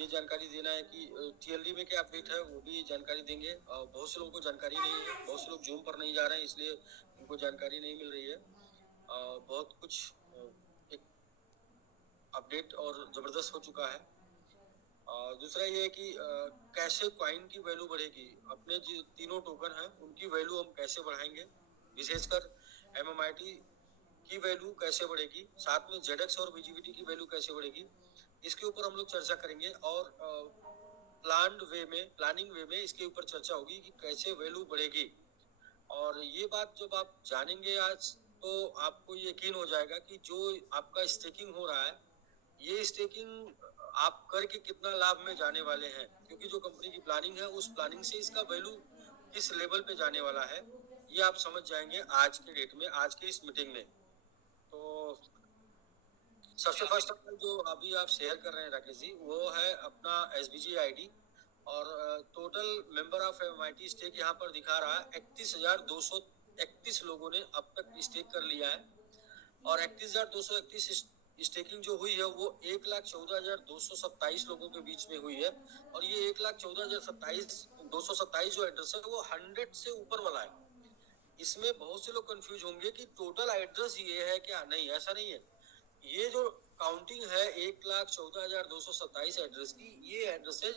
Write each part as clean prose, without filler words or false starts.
ये जानकारी देना है कि टीएलडी में क्या अपडेट है वो भी जानकारी देंगे। बहुत से लोगों को जानकारी नहीं है, बहुत से लोग जूम पर नहीं जा रहे हैं इसलिए उनको जानकारी नहीं मिल रही है। बहुत कुछ एक अपडेट और ज़बरदस्त हो चुका है। दूसरा ये है कि कैसे कॉइन की वैल्यू बढ़ेगी। अपने जो तीनों टोकन हैं उनकी वैल्यू हम कैसे बढ़ाएंगे, विशेषकर एमएमआईटी की वैल्यू कैसे बढ़ेगी, साथ में जेडएक्स और बीजीबीटी की वैल्यू कैसे बढ़ेगी, इसके ऊपर हम लोग चर्चा करेंगे। और प्लानिंग वे में इसके ऊपर चर्चा होगी कि कैसे वैल्यू बढ़ेगी। और ये बात जब आप जानेंगे आज तो आपको यकीन हो जाएगा कि जो आपका स्टेकिंग हो रहा है ये स्टेकिंग आप करके कितना लाभ में जाने वाले हैं, क्योंकि जो कंपनी की प्लानिंग है उस प्लानिंग से इसका वैल्यू किस लेवल पे जाने वाला है ये आप समझ जाएंगे आज के डेट में, आज के इस मीटिंग में। तो सबसे फर्स्ट जो अभी आप शेयर कर रहे हैं राकेश जी, वो है अपना एसबीजी आईडी। और total member of MIT stake यहाँ पर दिखा रहा है 31,231 लोगों ने अब तक स्टेक कर लिया है। और 31,231 स्टेकिंग जो हुई है वो 1,14,227 लोगों के बीच में हुई है। और ये 1,14,227 जो एड्रेस है वो 100 से ऊपर वाला है। इसमें बहुत से लोग कंफ्यूज होंगे कि टोटल एड्रेस ये है क्या, नहीं ऐसा नहीं है। ये जो काउंटिंग है 1,14,227 एड्रेस की, ये एड्रेसेज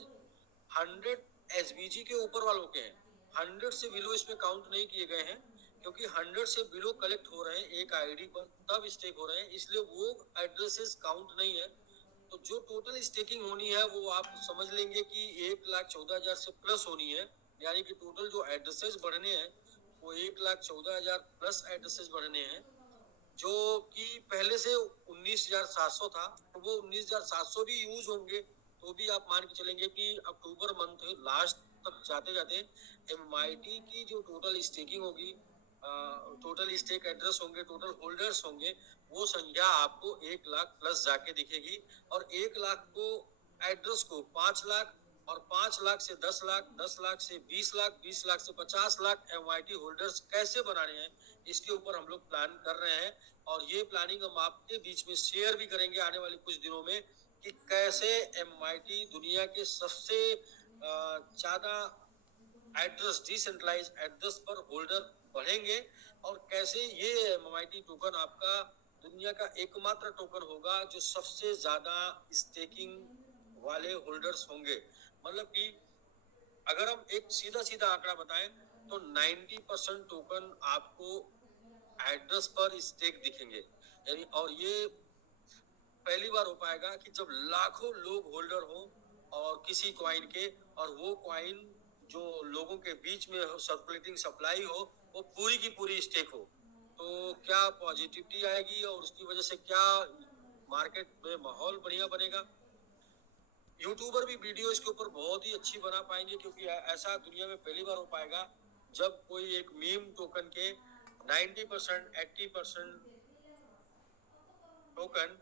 100 एसबीजी के ऊपर वालों के हैं। 100 से बिलो इसमें काउंट नहीं किए गए हैं, क्योंकि 100 से बिलो कलेक्ट हो रहे हैं एक आईडी पर तब स्टेक हो रहे हैं, इसलिए वो एड्रेसेस काउंट नहीं है। तो जो टोटल स्टेकिंग होनी है वो आप समझ लेंगे कि 1,14,000 से प्लस होनी है। यानी कि टोटल जो एड्रेसेस बढ़ने हैं वो 1,14,000 प्लस एड्रेसेस बढ़ने हैं, जो कि पहले से 19,700 था। तो वो 19,700 भी यूज होंगे तो भी आप मान के चलेंगे कि अक्टूबर मंथ लास्ट तक जाते जाते एमआईटी की जो टोटल स्टेकिंग होगी, टोटल स्टेक एड्रेस होंगे, टोटल होल्डर्स होंगे, वो संख्या आपको 1 लाख प्लस जाके दिखेगी। और 1 लाख को एड्रेस को 5 लाख, और 5 लाख से 10 लाख, 10 लाख से 20 लाख, 20 लाख से 50 लाख एमआईटी होल्डर्स कैसे बनाने हैं इसके ऊपर हम लोग प्लान कर रहे हैं। और ये प्लानिंग हम आपके बीच में शेयर भी करेंगे आने वाले कुछ दिनों में कि कैसे एमआईटी दुनिया के सबसे ज्यादा एड्रेस, डिसेंट्रलाइज एड्रेस पर होल्डर बढ़ेंगे, और कैसे ये एमआईटी टोकन आपका दुनिया का एकमात्र टोकन होगा जो सबसे ज्यादा स्टेकिंग वाले होल्डर्स होंगे। मतलब कि अगर हम एक सीधा सीधा आंकड़ा बताएं तो 90% टोकन आपको एड्रेस पर स्टेक दिखेंगे। यानी और ये पहली बार हो पाएगा कि जब लाखों लोग होल्डर हो और किसी क्वाइन के, और वो क्वाइन जो लोगों के बीच में सर्कुलेटिंग सप्लाई हो वो पूरी की पूरी स्टेक हो। तो क्या पॉजिटिविटी आएगी और उसकी वजह से क्या मार्केट में माहौल बढ़िया बनेगा। यूट्यूबर भी वीडियो इसके ऊपर बहुत ही अच्छी बना पाएंगे, क्योंकि ऐसा दुनिया में पहली बार हो पाएगा जब कोई एक मीम टोकन के 90%, 80% टोकन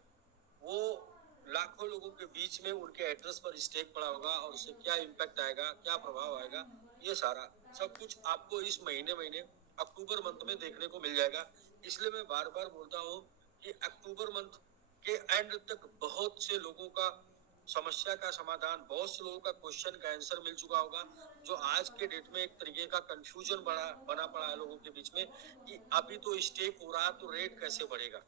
वो लाखों लोगों के बीच में उनके एड्रेस पर स्टेक पड़ा होगा, और उससे क्या इम्पैक्ट आएगा, क्या प्रभाव आएगा, ये सारा सब कुछ आपको इस महीने महीने अक्टूबर मंथ में देखने को मिल जाएगा। इसलिए मैं बार बार बोलता हूँ कि अक्टूबर मंथ के एंड तक बहुत से लोगों का समस्या का समाधान, बहुत से लोगों का क्वेश्चन का आंसर मिल चुका होगा, जो आज के डेट में एक तरीके का कंफ्यूजन बना पड़ा है लोगों के बीच में कि अभी तो स्टेक हो रहा तो रेट कैसे बढ़ेगा,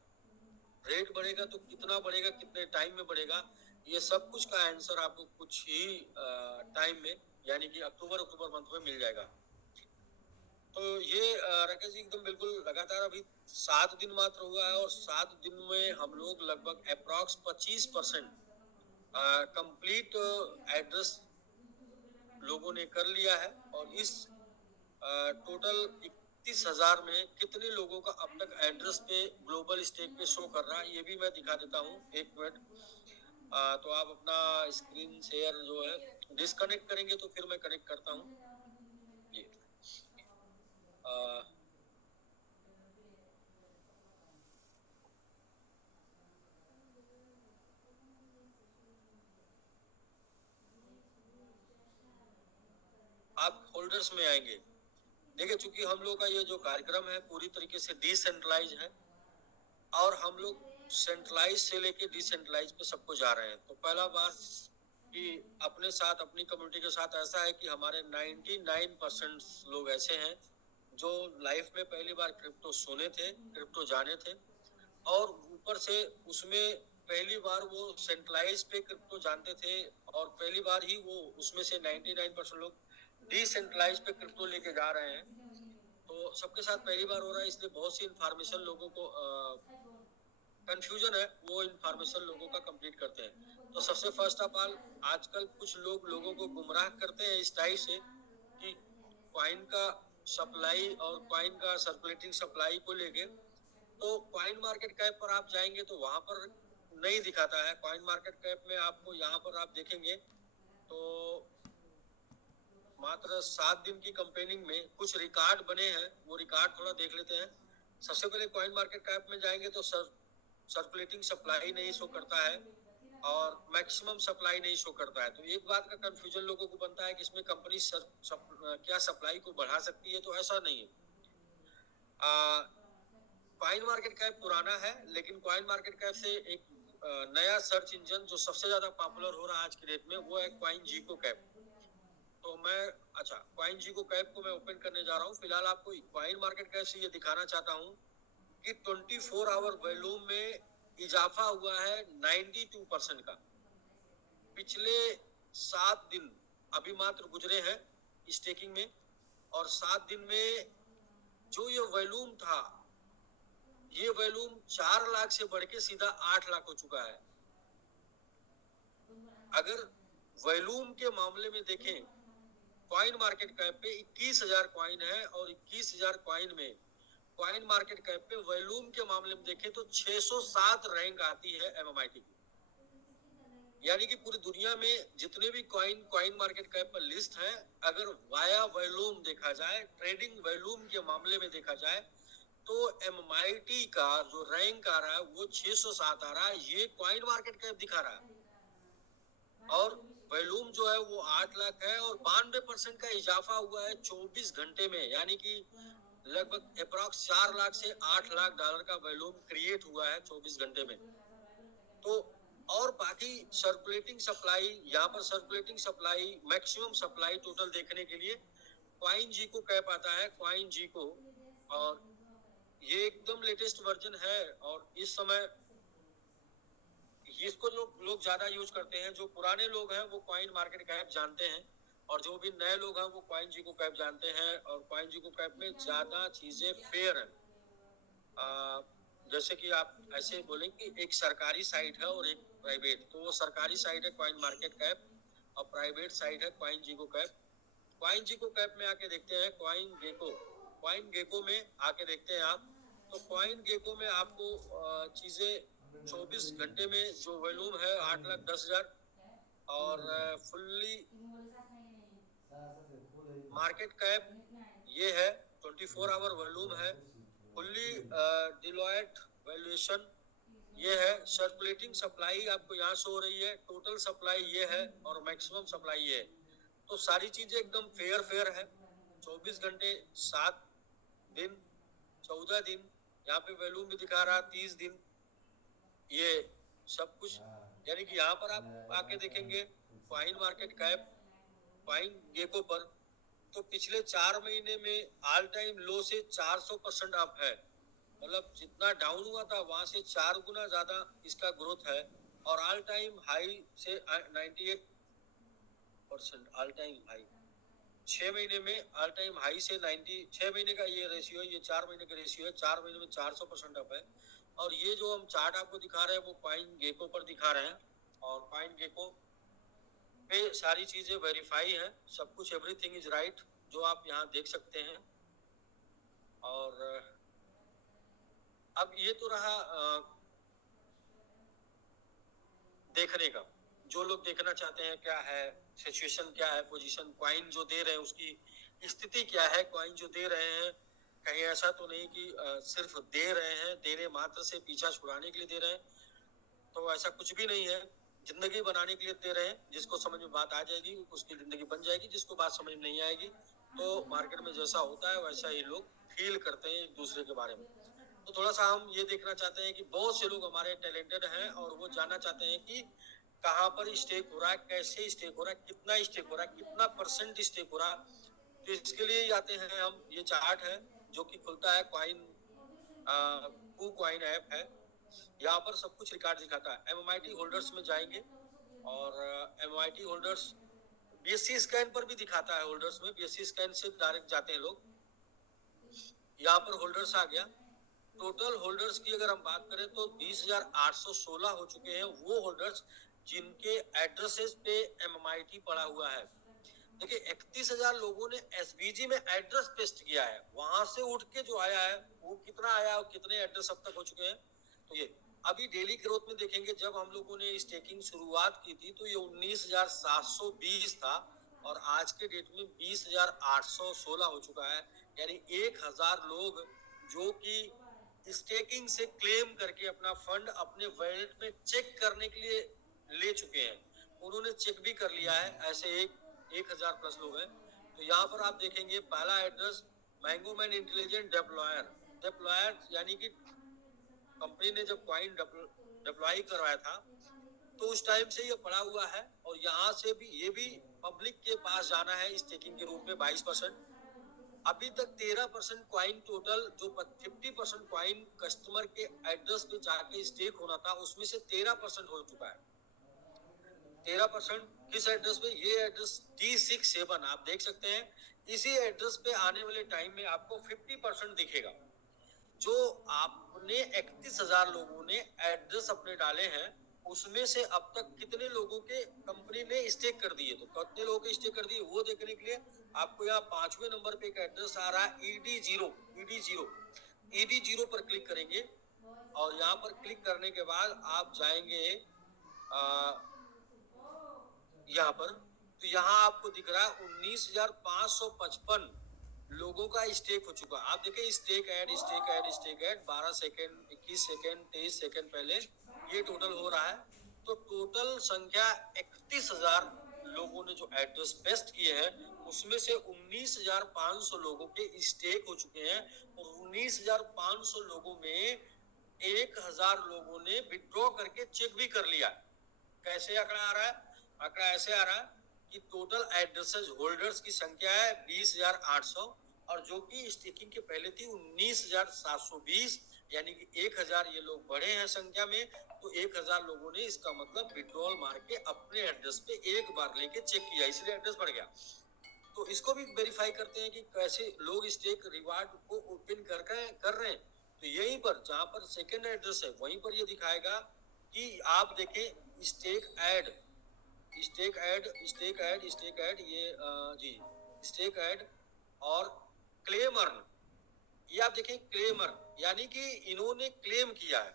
रेट बढ़ेगा तो कितना बढ़ेगा, कितने टाइम में बढ़ेगा। ये सब कुछ का आंसर आपको कुछ ही टाइम में, यानी कि अक्टूबर मंथ में मिल जाएगा। तो ये राकेश जी एकदम बिल्कुल लगातार अभी 7 दिन मात्र हुआ है, और 7 दिन में हम लोग लगभग अप्रॉक्स 25% कंप्लीट एड्रेस लोगों ने कर लिया है। और इस टोटल 31,000 में कितने लोगों का अब तक एड्रेस पे ग्लोबल स्टेक पे शो कर रहा है ये भी मैं दिखा देता हूँ, एक मिनट। तो आप अपना स्क्रीन शेयर जो है डिस्कनेक्ट करेंगे तो फिर मैं कनेक्ट करता हूँ ये। आप होल्डर्स में आएंगे। देखिए चूंकि हम लोग का ये जो कार्यक्रम है पूरी तरीके से डिसेंट्रलाइज है, और हम लोग सेंट्रलाइज से लेके डिसेंट्रलाइज पे सबको जा रहे हैं। तो पहला बार कि अपने साथ अपनी कम्युनिटी के साथ ऐसा है कि हमारे 99% लोग ऐसे हैं जो लाइफ में पहली बार क्रिप्टो सुने थे, क्रिप्टो जाने थे, और ऊपर से उसमें पहली बार वो सेंट्रलाइज पे क्रिप्टो जानते थे, और पहली बार ही वो उसमें से 99% लोग डिसेंट्रलाइज पे क्रिप्टो लेके जा रहे हैं। तो सबके साथ पहली बार हो रहा है, इसलिए बहुत सी इंफॉर्मेशन लोगों को कंफ्यूजन है, वो इंफॉर्मेशन लोगों का कंप्लीट करते हैं। तो सबसे फर्स्ट ऑफ ऑल, आजकल कुछ लोग लोगों को गुमराह करते हैं इस टाइप से कि कॉइन का सप्लाई और कॉइन का सर्कुलेटिंग सप्लाई को लेके, तो कॉइन मार्केट कैप पर आप जाएंगे तो वहां पर नहीं दिखाता है। कॉइन मार्केट कैप में आपको यहाँ पर आप देखेंगे तो मात्र 7 दिन की कंपेनिंग में कुछ रिकॉर्ड बने हैं, वो रिकॉर्ड थोड़ा देख लेते हैं। सबसे पहले कॉइन मार्केट कैप में जाएंगे तो सर्कुलेटिंग सप्लाई नहीं शो करता है और मैक्सिमम सप्लाई नहीं शो करता है। तो एक बात का कंफ्यूजन लोगों को बनता है कि इसमें कंपनी क्या सप्लाई को बढ़ा सकती है, तो ऐसा नहीं है। कॉइन मार्केट कैप पुराना है, लेकिन कॉइन मार्केट कैप से एक नया सर्च इंजन जो सबसे ज्यादा पॉपुलर हो रहा है आज की डेट में, वो है कॉइन जीको कैप। तो मैं कॉइन जीको कैप को मैं ओपन करने जा रहा हूँ। फिलहाल आपको कॉइन मार्केट कैप से ये दिखाना चाहता हूँ कि 24 आवर वॉल्यूम में इजाफा हुआ है 92% का। पिछले 7 दिन अभी मात्र गुजरे हैं स्टेकिंग में, और 7 दिन में जो ये वॉल्यूम था, ये वॉल्यूम 4 लाख से बढ़ के सीधा 8 लाख हो चुका है। अगर वॉल्यूम के मामले में देखें, कॉइन मार्केट कैप पे 21,000 कॉइन है, और 21,000 कॉइन में कॉइन मार्केट कैप पे वॉल्यूम के मामले में देखें तो 607 रैंक आती है MMIT की। यानी कि पूरी दुनिया में जितने भी कॉइन मार्केट कैप पर लिस्ट है, अगर वाया वॉल्यूम देखा जाए, ट्रेडिंग वॉल्यूम के मामले में देखा जाए, तो MMIT का जो रैंक आ रहा है वो 607 आ रहा है। ये कॉइन मार्केट कैप दिखा रहा है, और वॉल्यूम जो है वो 8 लाख है, और 92% का इजाफा हुआ है 24 घंटे में। यानी कि लगभग अप्रॉक्स 4 लाख से 8 लाख डॉलर का वॉल्यूम क्रिएट हुआ है 24 घंटे में। तो और बाकी सर्कुलेटिंग सप्लाई, यहाँ पर circulating supply, maximum supply total देखने के लिए कॉइन जीको कैप आता है, कॉइन जीको, और ये एकदम लेटेस्ट वर्जन है। और इस समय इसको लोग ज्यादा यूज करते हैं। जो पुराने लोग हैं वो कॉइन मार्केट कैप जानते हैं, और जो भी नए लोग हैं वो कॉइन जीको कैप जानते हैं। और कॉइन जीको कैप में ज्यादा चीजें फेयर हैं। जैसे कि आप ऐसे बोलें कि एक सरकारी साइट है और एक प्राइवेट, तो वो सरकारी साइट है कॉइन मार्केट कैप, और प्राइवेट साइट है कॉइन जीको कैप। कॉइन जीको कैप में आके देखते हैं कॉइन गेको। कॉइन गेको में आके देखते हैं आप, तो कॉइन गेको में आपको चीजें 24 घंटे में जो वॉल्यूम है 8,10,000, और फुल्ली मार्केट कैप ये है, 24 आवर वॉल्यूम है, फुल्ली डिलॉयट वैल्यूएशन ये है, सर्कुलेटिंग सप्लाई आपको यहाँ शो हो रही है, टोटल सप्लाई ये है, और मैक्सिमम सप्लाई ये है। तो सारी चीजें एकदम फेयर है। 24 घंटे, 7 दिन, 14 दिन, यहाँ पे वॉल्यूम भी दिखा रहा 30 दिन, ये सब कुछ। यानी कि यहाँ पर आप आके देखेंगे CoinMarketCap, CoinGecko पर, तो पिछले 4 महीने में ऑल टाइम लो से 400% अप है। मतलब जितना डाउन हुआ था वहां से 4 गुना ज्यादा इसका ग्रोथ है, और ऑल टाइम हाई से 98% ऑल टाइम हाई। 6 महीने में ऑल टाइम हाई से 6 महीने का ये रेशियो है, ये 4 महीने का रेशियो है, 4 महीने में 400% अप है। और ये जो हम चार्ट आपको दिखा रहे हैं वो कॉइन गेको पर दिखा रहे हैं, और कॉइन गेको पे सारी चीजें वेरीफाई हैं, सब कुछ, एवरीथिंग इज राइट, जो आप यहाँ देख सकते हैं। और अब ये तो रहा देखने का। जो लोग देखना चाहते हैं क्या है सिचुएशन, क्या है पोजीशन, कॉइन जो दे रहे हैं उसकी स्थिति क्या है, कॉइन जो दे रहे हैं कहीं ऐसा तो नहीं कि सिर्फ दे रहे हैं, देने मात्र से पीछा छुड़ाने के लिए दे रहे हैं, तो ऐसा कुछ भी नहीं है। जिंदगी बनाने के लिए दे रहे हैं, जिसको समझ में बात आ जाएगी उसकी जिंदगी बन जाएगी, जिसको बात समझ में नहीं आएगी तो मार्केट में जैसा होता है वैसा ही लोग फील करते हैं एक दूसरे के बारे में। तो थोड़ा सा हम ये देखना चाहते हैं कि बहुत से लोग हमारे टैलेंटेड हैं, और वो जानना चाहते हैं कि कहाँ पर स्टेक हो रहा है, कैसे स्टेक हो रहा है, कितना स्टेक हो रहा है, कितना परसेंट स्टेक हो रहा है। तो इसके लिए आते हैं हम, ये चार्ट है जो कि खुलता है कॉइन, कू कॉइन ऐप है, यहाँ पर सब कुछ रिकॉर्ड दिखाता है। एमएमआईटी होल्डर्स में जाएंगे और एमएमआईटी होल्डर्स बीएससी स्कैन पर भी दिखाता है, होल्डर्स में बीएससी स्कैन से डायरेक्ट जाते हैं लोग। यहाँ पर होल्डर्स आ गया। टोटल होल्डर्स की अगर हम बात करें तो 20,816 हो चुके हैं वो होल्डर्स जिनके एड्रेसेस पे एमएमआईटी पड़ा हुआ है। देखिए 31,000 लोगों ने एसबीजी में एड्रेस पेस्ट किया है, वहां से उठ के जो आया है वो कितना आया और कितने एड्रेस अब तक हो चुके हैं। तो ये अभी डेली ग्रोथ में देखेंगे, जब हम लोगों ने स्टेकिंग शुरुआत की थी तो ये 19,720 था और आज के डेट में 20,816 हो चुका है। यानी 1,000 लोग जो कि स्टेकिंग से क्लेम करके अपना फंड अपने वॉलेट में चेक करने के लिए ले चुके हैं, उन्होंने चेक भी कर लिया है। ऐसे 1,000 प्लस लोग हैं। तो यहाँ पर आप देखेंगे पहला एड्रेस मैंगो मैन इंटेलिजेंट डेप्लॉयर, डेप्लॉयर यानी कि कंपनी ने जब कॉइन डिप्लॉय करवाया था तो उस टाइम से ये पड़ा हुआ है और यहाँ से भी ये भी पब्लिक के पास जाना है स्टेकिंग के रूप में 22%। अभी तक 13% क्वाइन टोटल, जो 50% क्वाइन कस्टमर के एड्रेस पे जाके स्टेक होना था उसमें से 13% हो चुका है। 13% किस एड्रेस पे? ये एड्रेस D67 आप देख सकते हैं। इसी एड्रेस पे आने वाले टाइम में आपको 50% दिखेगा। जो आपने 31,000 लोगों ने एड्रेस अपने डाले हैं उसमें से अब तक कितने लोगों के कंपनी ने स्टेक कर दिए, तो कितने लोगों के स्टेक कर दिए वो देखने के लिए आपको यहाँ 5वें नंबर पे एक एड्रेस आ रहा है ED0 पर क्लिक करेंगे और यहाँ पर क्लिक करने के बाद आप जाएंगे यहाँ पर, तो यहाँ आपको दिख रहा है 19,555 लोगों का स्टेक हो चुका। आप देखिए stake add 12 second, 21 second, 23 second पहले ये टोटल हो रहा है। तो टोटल संख्या 31,000 लोगों ने जो एड्रेस पेस्ट किए हैं उसमें से 19,500 लोगों के स्टेक हो चुके हैं और 19,500 लोगों में 1,000 लोगों ने विड्रॉ करके चेक भी कर लिया। कैसे आंकड़ा आ रहा है? आंकड़ा ऐसे आ रहा है कि टोटल एड्रेसेस होल्डर्स की संख्या है 20,800 और जो कि स्टेकिंग के पहले थी 19,720, यानी कि 1,000 ये लोग बढ़े हैं संख्या में। तो 1,000 लोगों ने इसका मतलब विड्रॉल मार के अपने एड्रेस पे एक बार लेके चेक किया, इसलिए एड्रेस बढ़ गया। तो इसको भी वेरीफाई करते हैं कि कैसे लोग स्टेक रिवार्ड को ओपन कर रहे हैं। तो यहीं पर जहां पर सेकेंड एड्रेस है वहीं पर ये दिखाएगा कि आप देखें स्टेक ऐड ये जी स्टेक ऐड और क्लेम अर्न, ये आप देखें क्लेम अर्न, यानी कि इन्होंने क्लेम किया है,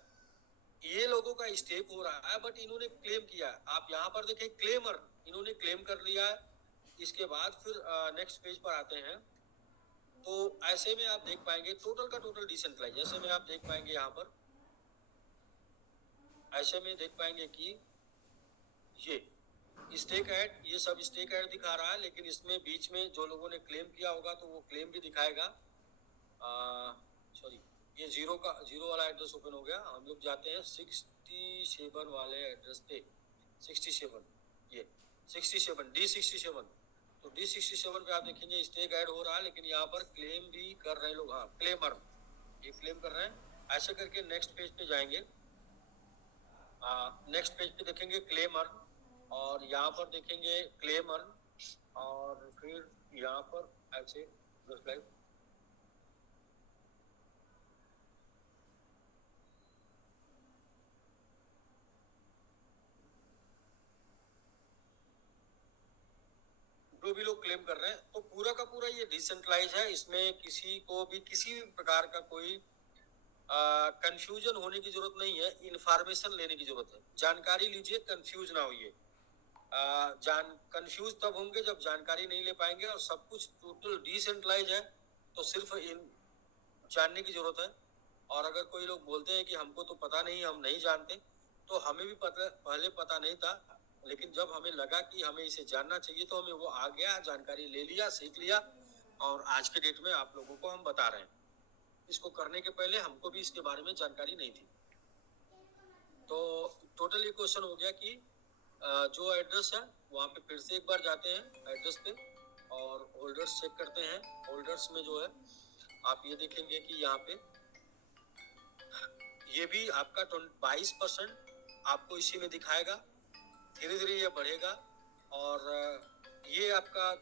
ये लोगों का स्टेक हो रहा है बट इन्होंने क्लेम किया है। आप यहाँ पर देखें क्लेम अर्न, इन्होंने क्लेम कर लिया है। इसके बाद फिर नेक्स्ट पेज पर आते हैं तो ऐसे में आप देख पाएंगे टोटल का टोटल डिसेंट्रलाइज, जैसे में आप देख पाएंगे यहाँ पर ऐसे में देख पाएंगे कि ये स्टेक ऐड, ये सब स्टेक ऐड दिखा रहा है, लेकिन इसमें बीच में जो लोगों ने क्लेम किया होगा तो वो क्लेम भी दिखाएगा। सॉरी, ये जीरो वाला एड्रेस ओपन हो गया। हम लोग जाते हैं 67 वाले एड्रेस पे, 67, ये 67 D67। तो D67 पे आप देखेंगे स्टेक ऐड हो रहा है, लेकिन यहाँ पर क्लेम भी कर रहे हैं लोग। हाँ, क्लेमर ये क्लेम कर रहे हैं। ऐसे करके नेक्स्ट पेज पे जाएंगे। नेक्स्ट पेज पे देखेंगे क्लेमर और यहाँ पर देखेंगे क्लेमर और फिर यहाँ पर ऐसे जो भी लोग क्लेम कर रहे हैं। तो पूरा का पूरा ये डिसेंट्रलाइज है, इसमें किसी को भी किसी भी प्रकार का कोई कंफ्यूजन होने की जरूरत नहीं है, इंफॉर्मेशन लेने की जरूरत है। जानकारी लीजिए, कंफ्यूज ना होइए। कंफ्यूज तब होंगे जब जानकारी नहीं ले पाएंगे और सब कुछ टोटल डिसेंट्रलाइज है तो सिर्फ जानने की जरूरत है। और अगर कोई लोग बोलते हैं कि हमको तो पता नहीं, हम नहीं जानते, तो हमें भी पहले पता नहीं था, लेकिन जब हमें लगा कि हमें इसे जानना चाहिए तो हमें वो आ गया, जानकारी ले लिया, सीख लिया और आज के डेट में आप लोगों को हम बता रहे हैं। इसको करने के पहले हमको भी इसके बारे में जानकारी नहीं थी। तो टोटल ये क्वेश्चन हो गया कि जो एड्रेस है वहाँ पे फिर से एक बार जाते हैं एड्रेस पे और होल्डर्स चेक करते हैं। होल्डर्स में जो है आप ये देखेंगे कि यहाँ पे ये भी आपका 22% आपको इसी में दिखाएगा। धीरे धीरे ये बढ़ेगा और ये आपका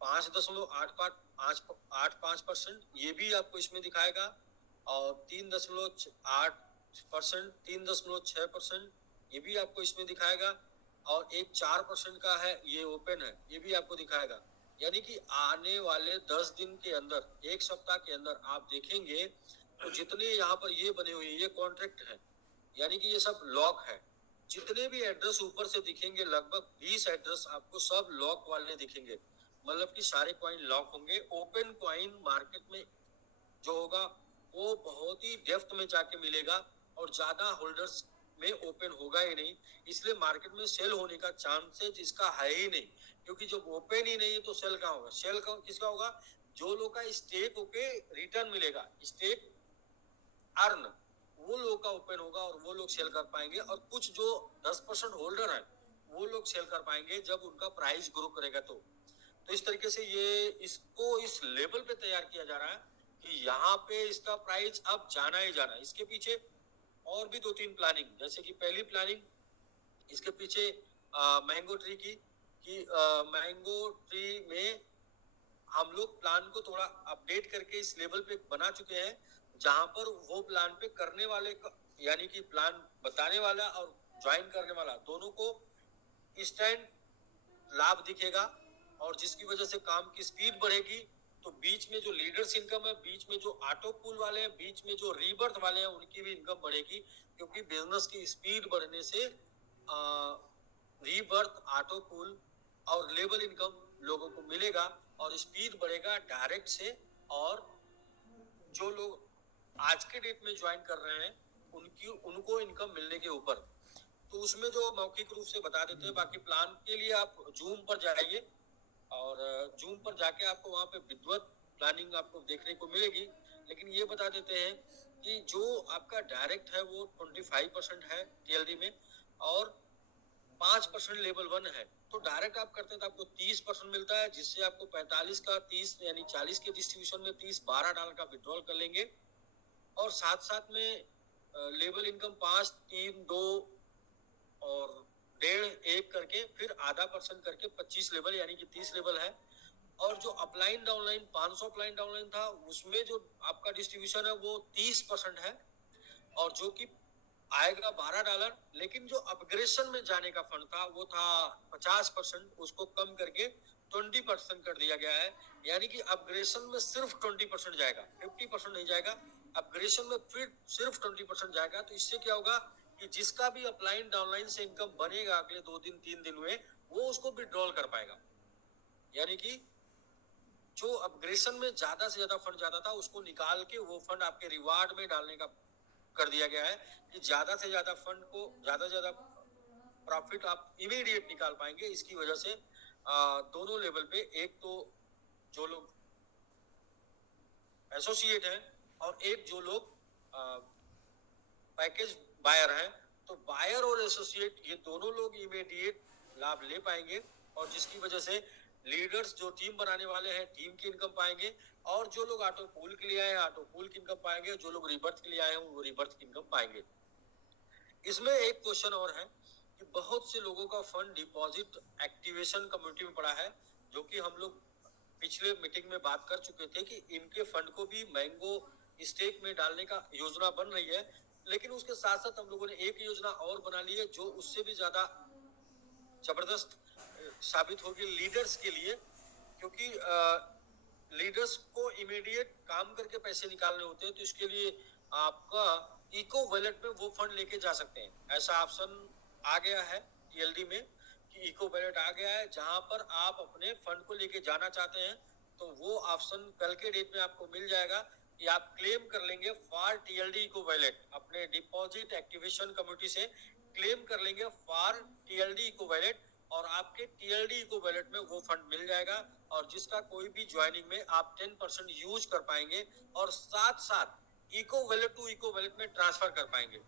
5.85% ये भी आपको इसमें दिखाएगा और 3.8%, 3.6% ये भी आपको इसमें दिखाएगा और एक 4% का है ये ओपन है, ये भी आपको दिखाएगा। यानी कि आने वाले 10 दिन के अंदर, एक सप्ताह के अंदर आप देखेंगे तो जितने यहाँ पर ये बने हुए ये कॉन्ट्रैक्ट है, यानी कि ये सब लॉक है। जितने भी एड्रेस ऊपर से दिखेंगे लगभग 20 एड्रेस आपको सब लॉक वाले दिखेंगे, मतलब कि सारे कॉइन लॉक होंगे। ओपन कॉइन मार्केट में जो होगा वो बहुत ही डेप्थ में जाके मिलेगा और ज्यादा होल्डर्स में ओपन होगा ही नहीं, इसलिए मार्केट में सेल होने का चांसेस इसका है ही नहीं। क्योंकि जब ओपन ही नहीं है तो सेल कहाँ होगा? सेल किसका होगा? जो लोग का स्टेक होके रिटर्न मिलेगा, स्टेक अर्न, वो लोग का ओपन होगा और वो लोग सेल कर पाएंगे। और कुछ जो 10% होल्डर है वो लोग सेल कर पाएंगे जब उनका प्राइस ग्रो करेगा। तो इस तरीके से ये इसको इस लेवल पे तैयार किया जा रहा है कि यहाँ पे इसका प्राइस अब जाना ही जाना है। इसके पीछे और भी 2-3 प्लानिंग, जैसे कि पहली प्लानिंग इसके पीछे मैंगो ट्री की, कि मैंगो ट्री में हम लोग प्लान को थोड़ा अपडेट करके इस लेवल पे बना चुके हैं जहां पर वो प्लान पे करने वाले यानी कि प्लान बताने वाला और ज्वाइन करने वाला दोनों को इंस्टेंट लाभ दिखेगा और जिसकी वजह से काम की स्पीड बढ़ेगी। तो बीच में जो लीडर्स इनकम है, बीच में जो ऑटो पूल वाले हैं, बीच में जो रीबर्थ वाले हैं, उनकी भी इनकम बढ़ेगी। क्योंकि बिजनेस की स्पीड बढ़ने से रीबर्थ, ऑटो पूल और लेबल इनकम लोगों को मिलेगा और स्पीड बढ़ेगा डायरेक्ट से। और जो लोग आज के डेट में ज्वाइन कर रहे हैं उनको इनकम मिलने के ऊपर, तो उसमें जो मौखिक रूप से बता देते हैं। बाकी प्लान के लिए आप जूम पर जाइए और जूम पर जाके आपको वहाँ पे विद्वत प्लानिंग आपको देखने को मिलेगी। लेकिन ये बता देते हैं कि जो आपका डायरेक्ट है वो 25% है टीएलडी में और 5% लेवल 1 है। तो डायरेक्ट आप करते हैं तो आपको 30% मिलता है, जिससे आपको 45 का 30 यानी 40 के डिस्ट्रीब्यूशन में 30 $12 का विड्रॉल कर लेंगे। और साथ साथ में लेवल इनकम 5, 3, 2 और 1.5 करके फिर आधा % करके 25 लेवल यानी कि 30 लेवल है। और जो अपलाइन डाउनलाइन 500 अपलाइन डाउनलाइन था उसमें जो आपका डिस्ट्रीब्यूशन है वो 30% है और जो कि आएगा $12। लेकिन जो अपग्रेडेशन में जाने का फंड था वो था 50%, उसको कम करके 20% कर दिया गया है। यानी कि अपग्रेडेशन में सिर्फ 20% जाएगा, 50% नहीं जाएगा। अपग्रेडेशन में फिर सिर्फ 20% जाएगा। तो इससे क्या होगा कि जिसका भी अपलाइन डाउनलाइन से इनकम बनेगा अगले 2 दिन 3 दिन में, वो उसको विड्रॉल कर पाएगा। यानी कि जो अपग्रेडेशन में ज्यादा से ज्यादा फंड जाता था उसको निकाल के वो फंड आपके रिवार्ड में डालने का कर दिया गया है कि ज्यादा से ज्यादा फंड को ज्यादा से ज्यादा प्रॉफिट आप इमीडिएट निकाल पाएंगे। इसकी वजह से दोनों लेवल पे, एक तो जो लोग एसोसिएट हैं और एक जो लोग पैकेज बायर हैं, तो बायर और एसोसिएट ये दोनों लोग इमीडिएट लाभ ले पाएंगे। और जिसकी वजह से लीडर्स जो टीम बनाने वाले हैं टीम की इनकम पाएंगे और जो लोग ऑटो पूल के लिए आए हैं ऑटो पूल की इनकम पाएंगे, जो लोग रिबर्थ के लिए आए हैं वो रिबर्थ की इनकम पाएंगे। इसमें एक क्वेश्चन और है कि बहुत से लोगों का फंड डिपॉजिट एक्टिवेशन कम्युनिटी में पड़ा है, जो कि हम लोग पिछले मीटिंग में बात कर चुके थे कि इनके फंड को भी मैंगो स्टेक में डालने का योजना बन रही है। लेकिन उसके साथ साथ हम लोगों ने एक योजना और बना ली है जो उससे भी ज्यादा जबरदस्त साबित होगी लीडर्स के लिए। क्योंकि लीडर्स को इमीडिएट काम करके पैसे निकालने होते हैं, तो इसके लिए आपका इको वॉलेट में वो फंड लेके जा सकते हैं। ऐसा ऑप्शन आ गया है टीएलडी में कि इको वॉलेट आ गया है जहां पर आप अपने फंड को लेके जाना चाहते हैं, तो वो ऑप्शन कल के डेट में आपको मिल जाएगा कि आप क्लेम कर लेंगे फॉर टीएलडी इको वॉलेट। अपने डिपॉजिट एक्टिवेशन कमेटी से क्लेम कर लेंगे फॉर टीएलडी इको वॉलेट और आपके टीएलडी इको वॉलेट में वो फंड मिल जाएगा और जिसका कोई भी ज्वाइनिंग में आप 10% यूज कर पाएंगे और साथ साथ eco wallet to eco wallet में ट्रांसफर कर पाएंगे।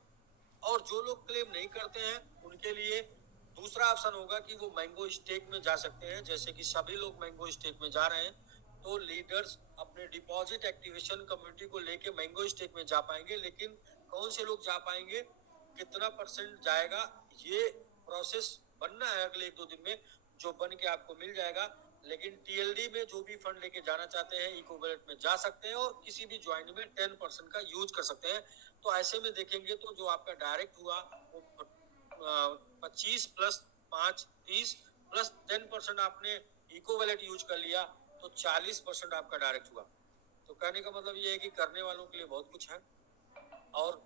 और जो लोग क्लेम नहीं करते हैं उनके लिए दूसरा ऑप्शन होगा कि वो मैंगो स्टेक में जा सकते हैं, जैसे कि सभी लोग मैंगो स्टेक में जा रहे हैं, तो लीडर्स अपने डिपॉजिट एक्टिवेशन कम्युनिटी को लेके मैंगो स्टेक में जा पाएंगे। लेकिन कौन से लोग जा पाएंगे, कितना परसेंट जाएगा, ये प्रोसेस बनना है अगले 1-2 दिन में, जो बन के आपको मिल जाएगा। लेकिन टीएलडी में जो भी फंड लेके जाना चाहते हैं इको वैलेट में जा सकते हैं और किसी भी ज्वाइन में 10% का यूज कर सकते हैं। तो ऐसे में देखेंगे तो जो आपका डायरेक्ट हुआ वो 25 प्लस 5 30 प्लस 10% आपने इको वैलेट यूज कर लिया तो 40% आपका डायरेक्ट हुआ। तो कहने का मतलब ये है कि करने वालों के लिए बहुत कुछ है और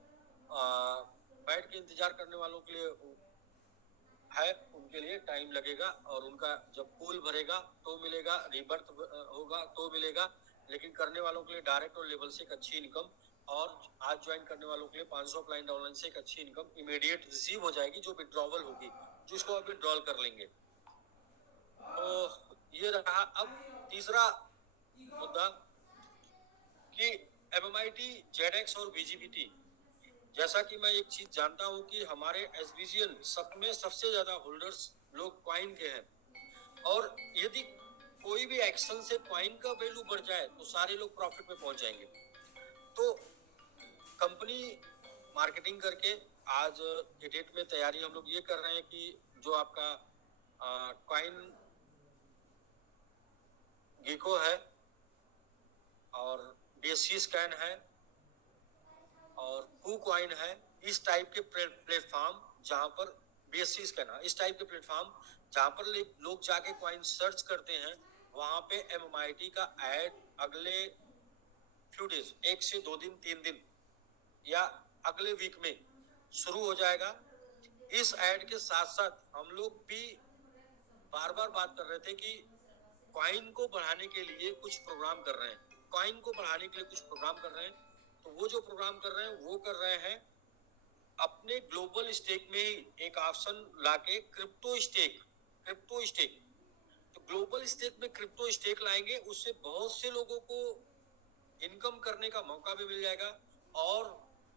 बैठ के इंतजार करने वालों के लिए है, उनके लिए टाइम लगेगा और उनका जब पूल भरेगा तो मिलेगा, रिबर्थ होगा तो मिलेगा। लेकिन करने वालों के लिए डायरेक्ट और लेवल से एक अच्छी इनकम, और आज ज्वाइन करने वालों के लिए 500 क्लाइंट ऑनलाइन से एक अच्छी इनकम इमीडिएट रिसीव हो जाएगी, जो विड्रॉवल होगी, जिसको आप विड्रॉल कर लेंगे। तो ये रहा। अब तीसरा मुद्दा कि MMIT, जेडेक्स और VGBT, जैसा कि मैं एक चीज जानता हूं कि हमारे एसबीजीएन सब में सबसे ज्यादा होल्डर्स लोग क्वाइन के हैं, और यदि कोई भी एक्शन से क्वाइन का वैल्यू बढ़ जाए तो सारे लोग प्रॉफिट में पहुंच जाएंगे। तो कंपनी मार्केटिंग करके आज के डेट में तैयारी हम लोग ये कर रहे हैं कि जो आपका क्वाइन गेको है और BSC स्कैन है और KuCoin है, इस टाइप के प्लेटफॉर्म जहां पर BSC स्कैन है, इस टाइप के प्लेटफॉर्म जहां पर लोग जाके क्वाइन सर्च करते हैं, वहां पे MMIT का ऐड अगले फ्यू डेज, 1 से 2 दिन 3 दिन या अगले वीक में शुरू हो जाएगा। इस ऐड के साथ साथ हम लोग भी बार बार बात कर रहे थे कि क्वाइन को बढ़ाने के लिए कुछ प्रोग्राम कर रहे हैं, क्वाइन को बढ़ाने के लिए कुछ प्रोग्राम कर रहे हैं। तो वो जो प्रोग्राम कर रहे हैं वो कर रहे हैं अपने ग्लोबल स्टेक में ही एक ऑप्शन लाके क्रिप्टो स्टेक। तो ग्लोबल स्टेक में क्रिप्टो स्टेक लाएंगे, उससे बहुत से लोगों को इनकम करने का मौका भी मिल जाएगा और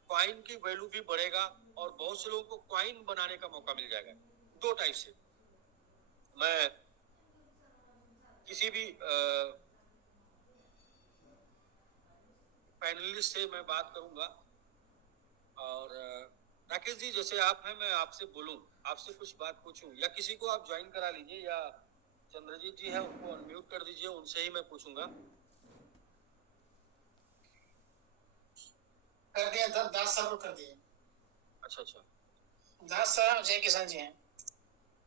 क्वाइन की वैल्यू भी बढ़ेगा और बहुत से लोगों को क्वाइन बनाने का मौका मिल जाएगा। 2 टाइप से मैं किसी भी पैनलिस्ट से मैं बात करूंगा। और राकेश जी, जैसे आप हैं, मैं आपसे बोलूं, आपसे कुछ बात पूछूं, या किसी को आप ज्वाइन करा लीजिए, या चंद्रजीत जी हैं उनको अनम्यूट कर दीजिए, उनसे ही मैं पूछूंगा। कर दिया, दास सर को कर दिया। अच्छा अच्छा, दास सर और जय किशन जी हैं।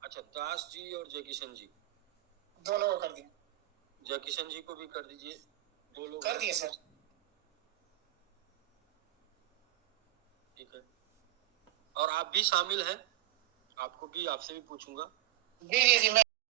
अच्छा, दास जी और जय किशन जी दोनों को कर दिया। जय किशन जी को भी कर दीजिए, 2 लोग कर दिए सर। ठीक है, और आप भी शामिल हैं, आपको भी, आपसे भी पूछूंगा। जी जी जी, मैं